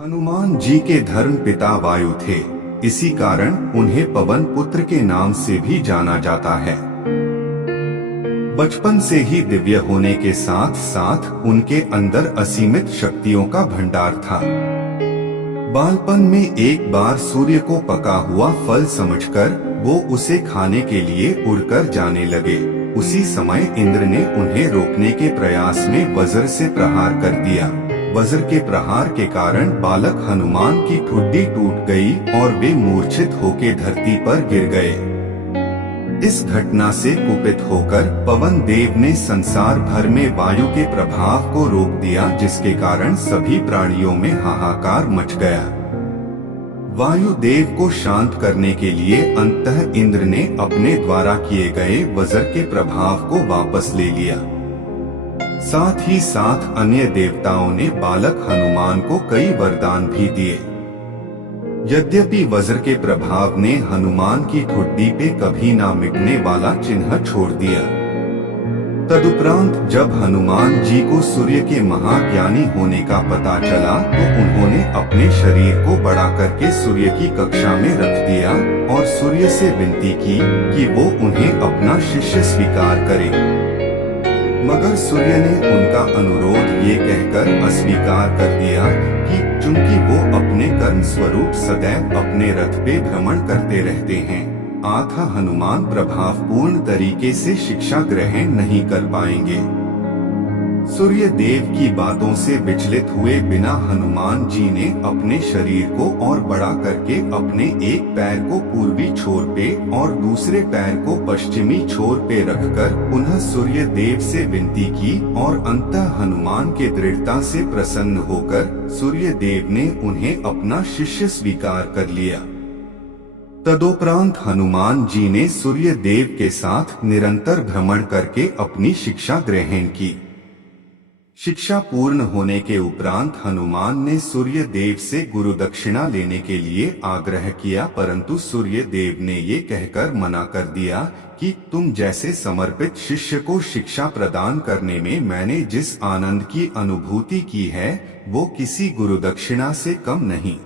हनुमान जी के धर्म पिता वायु थे, इसी कारण उन्हें पवन पुत्र के नाम से भी जाना जाता है। बचपन से ही दिव्य होने के साथ साथ उनके अंदर असीमित शक्तियों का भंडार था। बालपन में एक बार सूर्य को पका हुआ फल समझकर वो उसे खाने के लिए उड़कर जाने लगे। उसी समय इंद्र ने उन्हें रोकने के प्रयास में वज्र से प्रहार कर दिया। वज्र के प्रहार के कारण बालक हनुमान की ठुड्डी टूट गई और वे मूर्छित होकर धरती पर गिर गए। इस घटना से कुपित होकर पवन देव ने संसार भर में वायु के प्रभाव को रोक दिया, जिसके कारण सभी प्राणियों में हाहाकार मच गया। वायु देव को शांत करने के लिए अंततः इंद्र ने अपने द्वारा किए गए वज्र के प्रभाव को वापस ले लिया। साथ ही साथ अन्य देवताओं ने बालक हनुमान को कई वरदान भी दिए। यद्यपि वज्र के प्रभाव ने हनुमान की ठुड्डी पे कभी ना मिटने वाला चिन्ह छोड़ दिया। तदुपरांत जब हनुमान जी को सूर्य के महाज्ञानी होने का पता चला तो उन्होंने अपने शरीर को बड़ा करके सूर्य की कक्षा में रख दिया और सूर्य से विनती की कि वो उन्हें अपना शिष्य स्वीकार करे। मगर सूर्य ने उनका अनुरोध ये कहकर अस्वीकार कर दिया कि चूंकि वो अपने कर्म स्वरूप सदैव अपने रथ पे भ्रमण करते रहते हैं, अतः हनुमान प्रभावपूर्ण तरीके से शिक्षा ग्रहण नहीं कर पाएंगे। सूर्य देव की बातों से विचलित हुए बिना हनुमान जी ने अपने शरीर को और बड़ा करके अपने एक पैर को पूर्वी छोर पे और दूसरे पैर को पश्चिमी छोर पे रखकर पुनः सूर्य देव से विनती की और अंततः हनुमान के दृढ़ता से प्रसन्न होकर सूर्य देव ने उन्हें अपना शिष्य स्वीकार कर लिया। तदोपरांत हनुमान जी ने सूर्य देव के साथ निरंतर भ्रमण करके अपनी शिक्षा ग्रहण की। शिक्षा पूर्ण होने के उपरांत हनुमान ने सूर्य देव से गुरु दक्षिणा लेने के लिए आग्रह किया, परंतु सूर्य देव ने ये कहकर मना कर दिया कि तुम जैसे समर्पित शिष्य को शिक्षा प्रदान करने में मैंने जिस आनंद की अनुभूति की है वो किसी गुरु दक्षिणा से कम नहीं।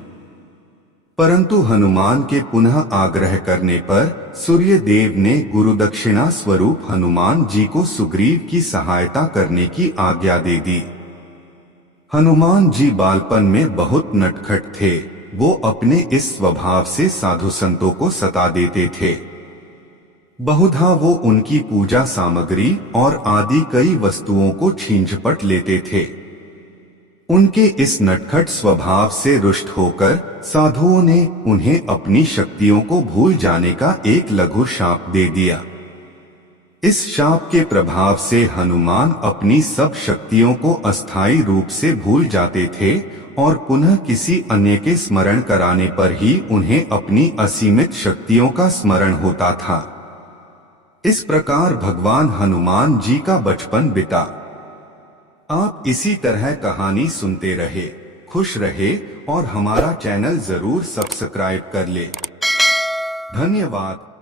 परंतु हनुमान के पुनः आग्रह करने पर सूर्य देव ने गुरु दक्षिणा स्वरूप हनुमान जी को सुग्रीव की सहायता करने की आज्ञा दे दी। हनुमान जी बालपन में बहुत नटखट थे। वो अपने इस स्वभाव से साधु संतों को सता देते थे। बहुधा वो उनकी पूजा सामग्री और आदि कई वस्तुओं को छीन झपट लेते थे। उनके इस नटखट स्वभाव से रुष्ट होकर साधुओं ने उन्हें अपनी शक्तियों को भूल जाने का एक लघु शाप दे दिया। इस शाप के प्रभाव से हनुमान अपनी सब शक्तियों को अस्थायी रूप से भूल जाते थे और पुनः किसी अन्य के स्मरण कराने पर ही उन्हें अपनी असीमित शक्तियों का स्मरण होता था। इस प्रकार भगवान हनुमान जी का बचपन बीता। आप इसी तरह कहानी सुनते रहे, खुश रहे और हमारा चैनल जरूर सब्सक्राइब कर ले। धन्यवाद।